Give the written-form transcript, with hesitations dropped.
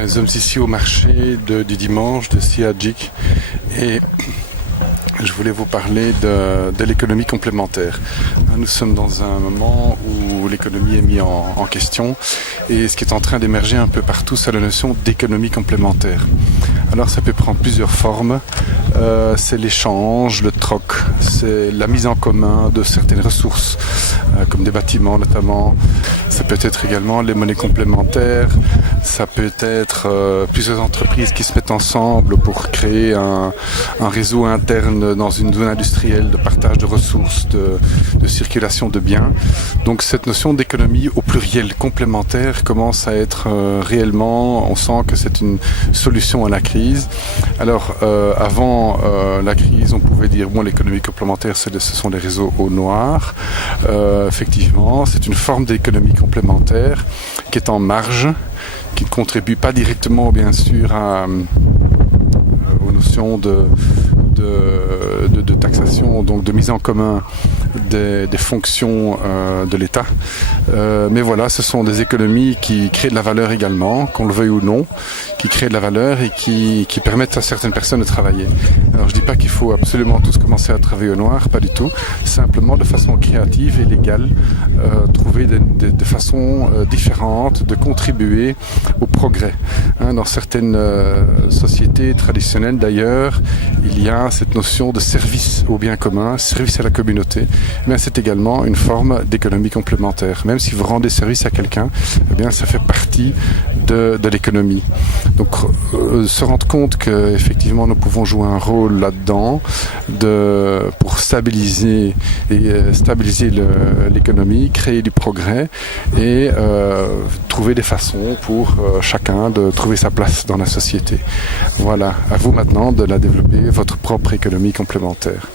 Nous sommes ici au marché du dimanche de Siadjik et je voulais vous parler de l'économie complémentaire. Nous sommes dans un moment où l'économie est mise en question et ce qui est en train d'émerger un peu partout, c'est la notion d'économie complémentaire. Alors ça peut prendre plusieurs formes. C'est l'échange, le troc, c'est la mise en commun de certaines ressources, comme des bâtiments notamment. Ça peut être également les monnaies complémentaires. Ça peut être plusieurs entreprises qui se mettent ensemble pour créer un réseau interne dans une zone industrielle de partage de ressources, de circulation de biens. Donc cette notion d'économie au pluriel complémentaire commence à être réellement, on sent que c'est une solution à la crise. Alors avant la crise, on pouvait dire bon, l'économie complémentaire ce sont les réseaux au noir. Effectivement, c'est une forme d'économie complémentaire qui est en marge, qui ne contribue pas directement bien sûr aux notions de taxation, donc de mise en commun des fonctions de l'État. Mais voilà, ce sont des économies qui créent de la valeur également, qu'on le veuille ou non, qui créent de la valeur et qui permettent à certaines personnes de travailler. Alors je dis pas qu'il faut absolument tous commencer à travailler au noir, pas du tout. Simplement de façon créative et légale, trouver des façons différentes de contribuer au progrès. Dans certaines sociétés traditionnelles d'ailleurs, il y a cette notion de service au bien commun, service à la communauté. Mais c'est également une forme d'économie complémentaire. Même si vous rendez service à quelqu'un, eh bien ça fait partie de l'économie. Donc se rendre compte qu'effectivement nous pouvons jouer un rôle là-dedans pour stabiliser l'économie, créer du progrès et trouver des façons pour chacun de trouver sa place dans la société. Voilà, à vous maintenant de la développer, votre propre économie complémentaire.